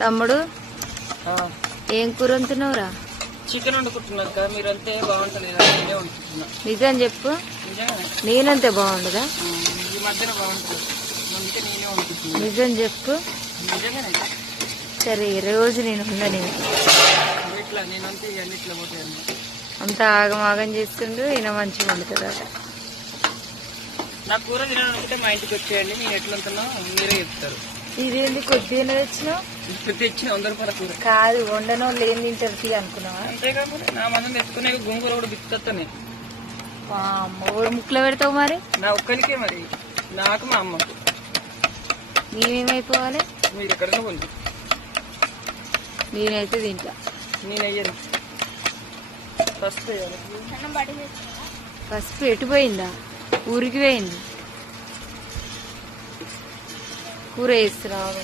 తమ్ముడు ఏం కూర వండుతున్నావురా? చికెన్ వండుకుంటున్నారు కదా మీరు, అంతే బాగుంటలేదు. నేనే వండుకుంటున్నా. నిజం చెప్పు. నిజంగా నేనంతే బాగుండదా? ఈ మధ్యన బాగుంటుంది, అందుకే నేనే వండుకుంటున్నా. నిజం చెప్పు. నిజంగానే. సరే రోజు నేను ఉండని ఇట్లా నేనంతే అన్నిట్లో పోతాను. అంత ఆగమాగం చేస్తుండు. ఈయన మంచిగా వండుతుందట. నా కూర తినాలనుకుంటే మా ఇంటికి వచ్చేయండి, నేను ఎట్లా ఉంటున్నా మీరే చెప్తారు. ఇదేంది కొద్దిగా తెచ్చినావు? తెచ్చిన 100 రూపాయల కూర కాదు, వండనో లేని తింటారు అనుకున్నావా? అంతేగా మరి, నా మందం తెచ్చుకునే గోంగూర కూడా బిక్కుతానే. ఊరు ముక్కలు పెడతావు మరి? నా ఒక్కరికే మరి, నాకు మా అమ్మకు. మేమేమైపోవాలి? మీరు ఎక్కడైనా పోండి, నేనైతే తింటా. నేను అయ్యాను. ఫస్ట్ పసుపు ఎటు పోయిందా? ఊరికి పోయింది. కూర వేస్తున్నావు.